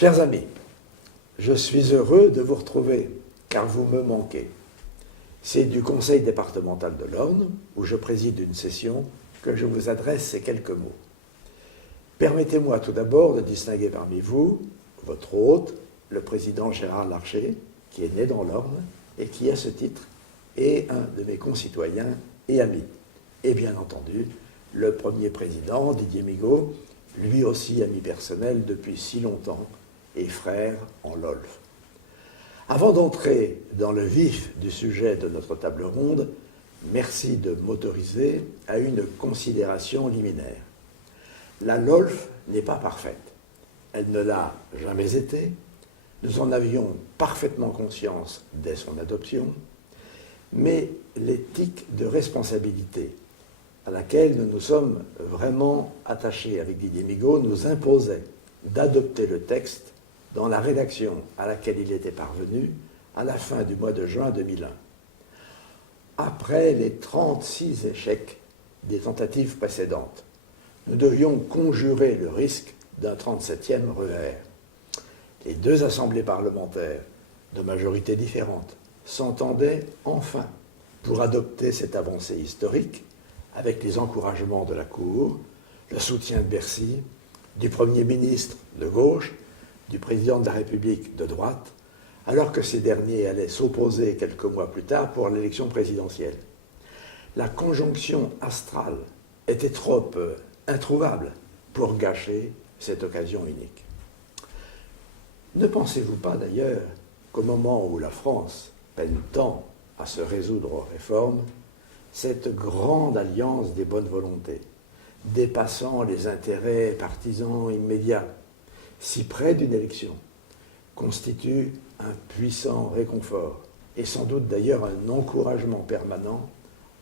Chers amis, je suis heureux de vous retrouver, car vous me manquez. C'est du Conseil départemental de l'Orne, où je préside une session, que je vous adresse ces quelques mots. Permettez-moi tout d'abord de distinguer parmi vous, votre hôte, le président Gérard Larcher, qui est né dans l'Orne et qui, à ce titre, est un de mes concitoyens et amis. Et bien entendu, le premier président, Didier Migaud, lui aussi ami personnel depuis si longtemps et frère en LOLF. Avant d'entrer dans le vif du sujet de notre table ronde, merci de m'autoriser à une considération liminaire. La LOLF n'est pas parfaite. Elle ne l'a jamais été. Nous en avions parfaitement conscience dès son adoption, mais l'éthique de responsabilité à laquelle nous nous sommes vraiment attachés avec Didier Migaud nous imposait d'adopter le texte dans la rédaction à laquelle il était parvenu à la fin du mois de juin 2001. Après les 36 échecs des tentatives précédentes, nous devions conjurer le risque d'un 37e revers. Les deux assemblées parlementaires, de majorités différentes, s'entendaient enfin pour adopter cette avancée historique avec les encouragements de la Cour, le soutien de Bercy, du Premier ministre de gauche, du président de la République de droite, alors que ces derniers allaient s'opposer quelques mois plus tard pour l'élection présidentielle. La conjonction astrale était trop introuvable pour gâcher cette occasion unique. Ne pensez-vous pas d'ailleurs qu'au moment où la France peine tant à se résoudre aux réformes, cette grande alliance des bonnes volontés, dépassant les intérêts partisans immédiats, si près d'une élection, constitue un puissant réconfort et sans doute d'ailleurs un encouragement permanent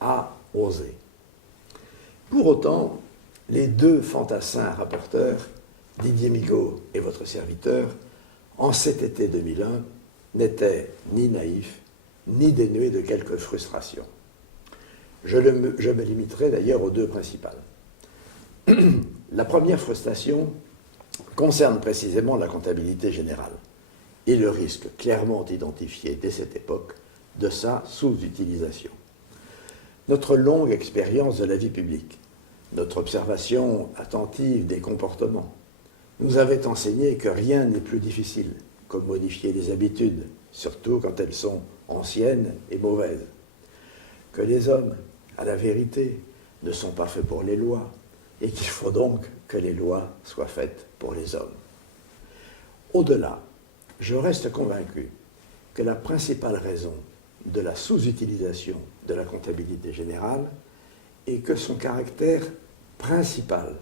à oser. Pour autant, les deux fantassins rapporteurs, Didier Migaud et votre serviteur, en cet été 2001, n'étaient ni naïfs, ni dénués de quelques frustrations. Je me limiterai d'ailleurs aux deux principales. La première frustration concerne précisément la comptabilité générale et le risque clairement identifié dès cette époque de sa sous-utilisation. Notre longue expérience de la vie publique, notre observation attentive des comportements, nous avait enseigné que rien n'est plus difficile que modifier les habitudes, surtout quand elles sont anciennes et mauvaises. Que les hommes, à la vérité, ne sont pas faits pour les lois, et qu'il faut donc que les lois soient faites pour les hommes. Au-delà, je reste convaincu que la principale raison de la sous-utilisation de la comptabilité générale est que son caractère principal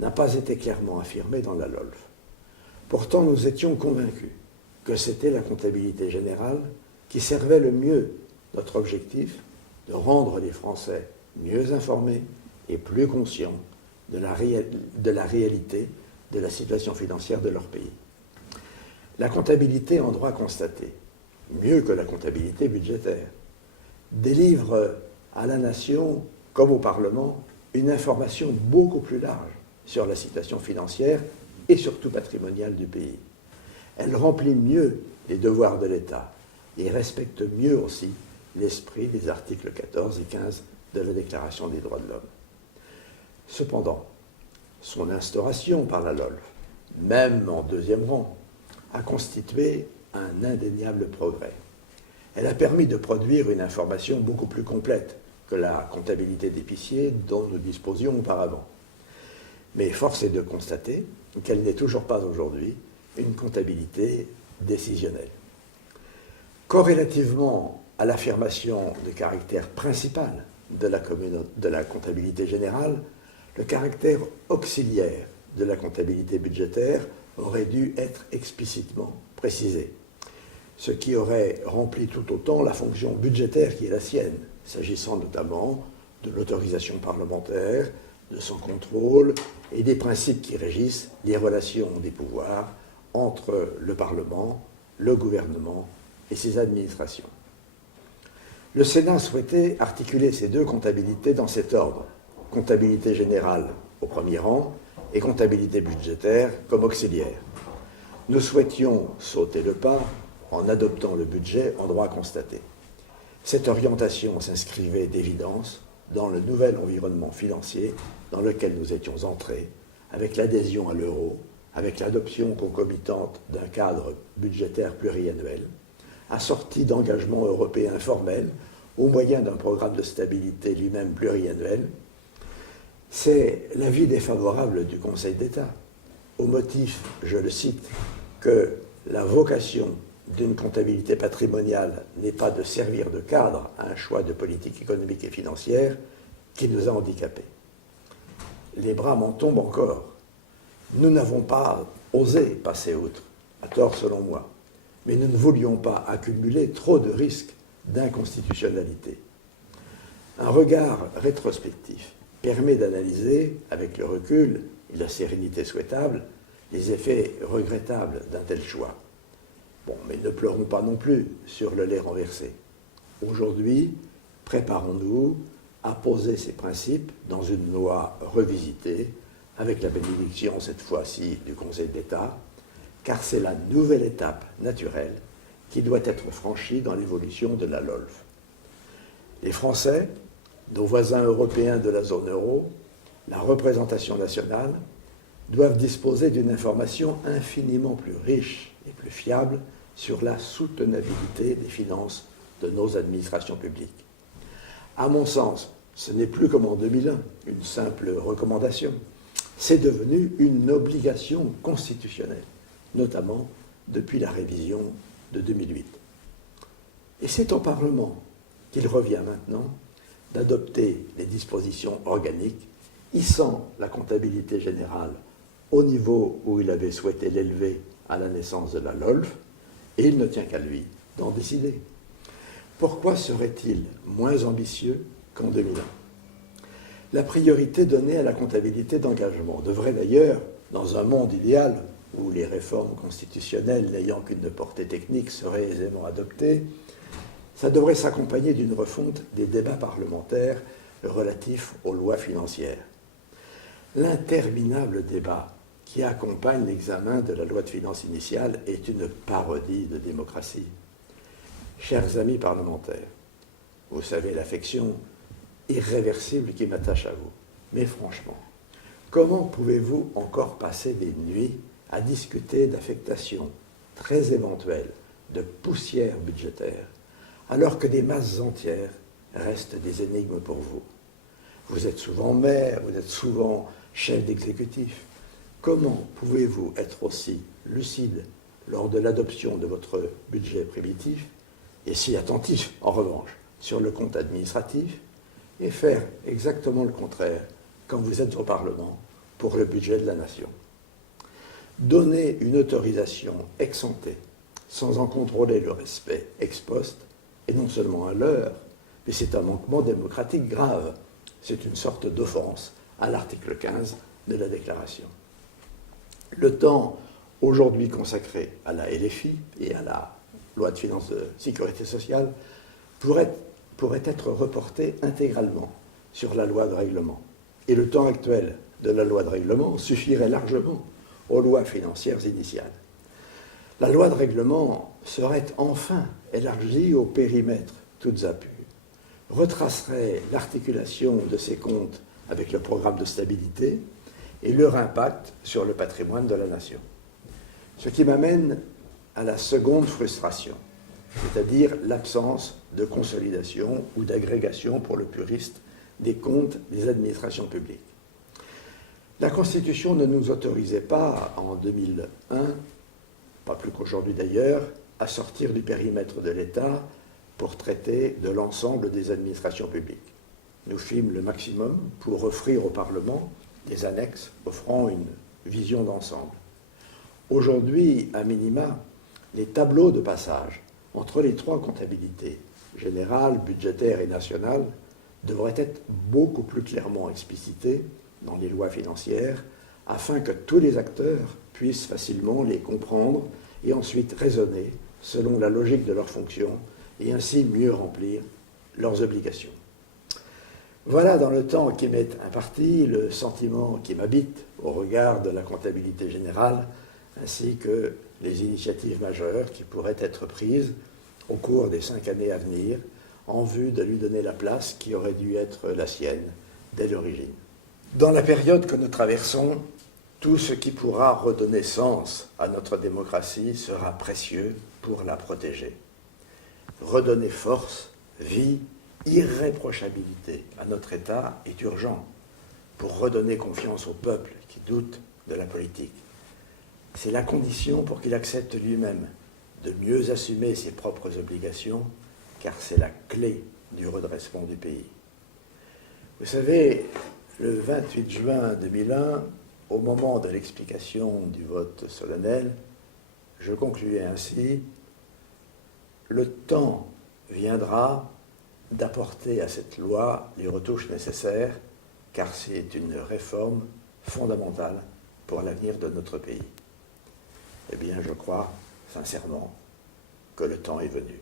n'a pas été clairement affirmé dans la LOLF. Pourtant, nous étions convaincus que c'était la comptabilité générale qui servait le mieux notre objectif de rendre les Français mieux informés et plus conscients de la réalité de la situation financière de leur pays. La comptabilité en droit constaté, mieux que la comptabilité budgétaire, délivre à la nation, comme au Parlement, une information beaucoup plus large sur la situation financière et surtout patrimoniale du pays. Elle remplit mieux les devoirs de l'État et respecte mieux aussi l'esprit des articles 14 et 15 de la Déclaration des droits de l'homme. Cependant, son instauration par la LOLF, même en deuxième rang, a constitué un indéniable progrès. Elle a permis de produire une information beaucoup plus complète que la comptabilité d'épicier dont nous disposions auparavant. Mais force est de constater qu'elle n'est toujours pas aujourd'hui une comptabilité décisionnelle. Corrélativement à l'affirmation du caractère principal de la comptabilité générale, le caractère auxiliaire de la comptabilité budgétaire aurait dû être explicitement précisé, ce qui aurait rempli tout autant la fonction budgétaire qui est la sienne, s'agissant notamment de l'autorisation parlementaire, de son contrôle et des principes qui régissent les relations des pouvoirs entre le Parlement, le gouvernement et ses administrations. Le Sénat souhaitait articuler ces deux comptabilités dans cet ordre, comptabilité générale au premier rang et comptabilité budgétaire comme auxiliaire. Nous souhaitions sauter le pas en adoptant le budget en droit constaté. Cette orientation s'inscrivait d'évidence dans le nouvel environnement financier dans lequel nous étions entrés, avec l'adhésion à l'euro, avec l'adoption concomitante d'un cadre budgétaire pluriannuel, assorti d'engagements européens formels au moyen d'un programme de stabilité lui-même pluriannuel. C'est l'avis défavorable du Conseil d'État, au motif, je le cite, que la vocation d'une comptabilité patrimoniale n'est pas de servir de cadre à un choix de politique économique et financière qui nous a handicapés. Les bras m'en tombent encore. Nous n'avons pas osé passer outre, à tort selon moi, mais nous ne voulions pas accumuler trop de risques d'inconstitutionnalité. Un regard rétrospectif permet d'analyser, avec le recul et la sérénité souhaitable, les effets regrettables d'un tel choix. Bon, mais ne pleurons pas non plus sur le lait renversé. Aujourd'hui, préparons-nous à poser ces principes dans une loi revisitée, avec la bénédiction cette fois-ci du Conseil d'État, car c'est la nouvelle étape naturelle qui doit être franchie dans l'évolution de la LOLF. Les Français, nos voisins européens de la zone euro, la représentation nationale, doivent disposer d'une information infiniment plus riche et plus fiable sur la soutenabilité des finances de nos administrations publiques. À mon sens, ce n'est plus comme en 2001, une simple recommandation. C'est devenu une obligation constitutionnelle, notamment depuis la révision de 2008. Et c'est au Parlement qu'il revient maintenant d'adopter les dispositions organiques hissant la comptabilité générale au niveau où il avait souhaité l'élever à la naissance de la LOLF, et il ne tient qu'à lui d'en décider. Pourquoi serait-il moins ambitieux qu'en 2001 ? La priorité donnée à la comptabilité d'engagement devrait d'ailleurs, dans un monde idéal où les réformes constitutionnelles n'ayant qu'une portée technique seraient aisément adoptées, ça devrait s'accompagner d'une refonte des débats parlementaires relatifs aux lois financières. L'interminable débat qui accompagne l'examen de la loi de finances initiale est une parodie de démocratie. Chers amis parlementaires, vous savez l'affection irréversible qui m'attache à vous. Mais franchement, comment pouvez-vous encore passer des nuits à discuter d'affectations très éventuelles de poussière budgétaire, alors que des masses entières restent des énigmes pour vous? Vous êtes souvent maire, vous êtes souvent chef d'exécutif. Comment pouvez-vous être aussi lucide lors de l'adoption de votre budget primitif et si attentif, en revanche, sur le compte administratif, et faire exactement le contraire quand vous êtes au Parlement pour le budget de la nation? Donner une autorisation ex ante, sans en contrôler le respect ex post, est non seulement un leurre, mais c'est un manquement démocratique grave. C'est une sorte d'offense à l'article 15 de la Déclaration. Le temps aujourd'hui consacré à la LFI et à la loi de finances de sécurité sociale pourrait être reporté intégralement sur la loi de règlement. Et le temps actuel de la loi de règlement suffirait largement aux lois financières initiales. La loi de règlement serait enfin élargie au périmètre toutes à pu, retracerait l'articulation de ces comptes avec le programme de stabilité et leur impact sur le patrimoine de la nation. Ce qui m'amène à la seconde frustration, c'est-à-dire l'absence de consolidation ou d'agrégation pour le puriste des comptes des administrations publiques. La Constitution ne nous autorisait pas, en 2001, pas plus qu'aujourd'hui d'ailleurs, à sortir du périmètre de l'État pour traiter de l'ensemble des administrations publiques. Nous fîmes le maximum pour offrir au Parlement des annexes offrant une vision d'ensemble. Aujourd'hui, à minima, les tableaux de passage entre les trois comptabilités, générale, budgétaire et nationale, devraient être beaucoup plus clairement explicités dans les lois financières afin que tous les acteurs puissent facilement les comprendre et ensuite raisonner selon la logique de leurs fonctions et ainsi mieux remplir leurs obligations. Voilà, dans le temps qui m'est imparti, le sentiment qui m'habite au regard de la comptabilité générale ainsi que les initiatives majeures qui pourraient être prises au cours des 5 années à venir en vue de lui donner la place qui aurait dû être la sienne dès l'origine. Dans la période que nous traversons, tout ce qui pourra redonner sens à notre démocratie sera précieux pour la protéger. Redonner force, vie, irréprochabilité à notre État est urgent pour redonner confiance au peuple qui doute de la politique. C'est la condition pour qu'il accepte lui-même de mieux assumer ses propres obligations, car c'est la clé du redressement du pays. Vous savez, le 28 juin 2001, au moment de l'explication du vote solennel, je concluais ainsi: le temps viendra d'apporter à cette loi les retouches nécessaires, car c'est une réforme fondamentale pour l'avenir de notre pays. Eh bien, je crois sincèrement que le temps est venu.